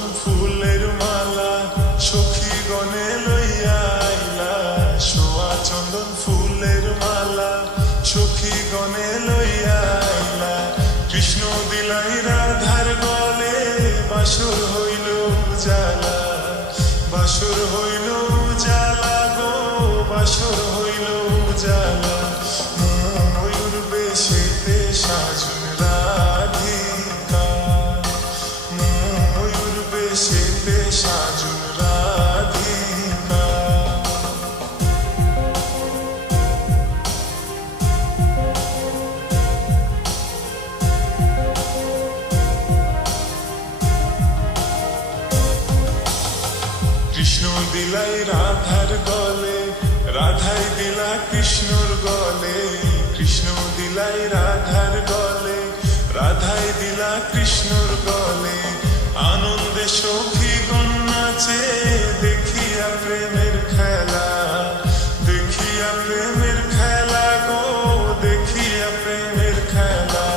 চন্দন ফুলের মালা সখী গনে লইয়া আইলা, সোয়া চন্দন ফুলের মালা সখী গনে লইয়া আইলা। কৃষ্ণ দিলাই রাধার গলে, বাসর হইল উজালা, বাসর হইল উজালা গো, বাসর হইল উজালা। ময়ূর বেশেতে সাজুন রাধিকা, ময়ূর বেশেতে সাজুন রাধিকা। কৃষ্ণ দিলাই রাধার গলে, রাধাই দিলা কৃষ্ণর গলে। কৃষ্ণ দিলাই রাধার গলে, রাধাই দিলা কৃষ্ণর গলে। আনন্দে সখীগণ নাচে, দেখিয়া প্রেমের খেলা, দেখিয়া প্রেমের খেলা গো, দেখিয়া প্রেমের খেলা।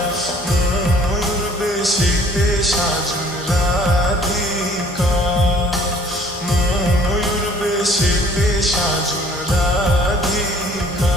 ময়ূর বেশেতে সাজুন রাধিকা, ময়ূর বেশেতে সাজুন রাধিকা।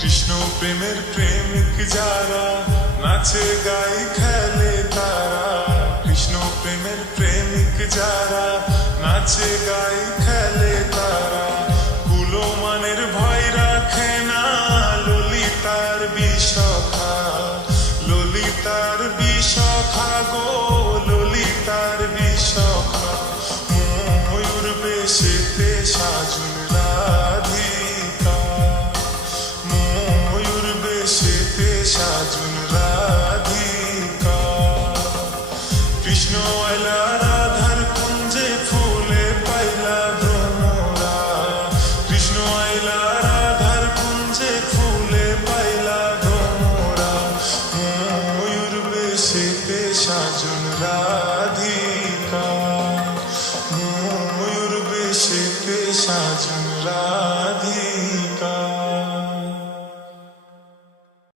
কৃষ্ণ প্রেমের প্রেমিক যারা, নাচে গাই খেলে তারা। কৃষ্ণ প্রেমের প্রেমিক যারা, নাচে গাই খেলে তারা। কুলমানের ভয় রাখে না, ললিতার বিষখা, ললিতার বিষখা গো, ললিতার বিষখা। ময়ূর বেশেতে সাজুন রাধিকা, ময়ূর বেশেতে সাজুন রাধিকা। কৃষ্ণ আইলা রাধার কুঞ্জে, ফুলে পাইলা ভ্রমরা। কৃষ্ণ আইলা রাধার কুঞ্জে, ফুলে পাইলা ভ্রমরা। ময়ূর বেশেতে সাজুন রাধিকা, ময়ূর বেশেতে সাজুন রাধিকা।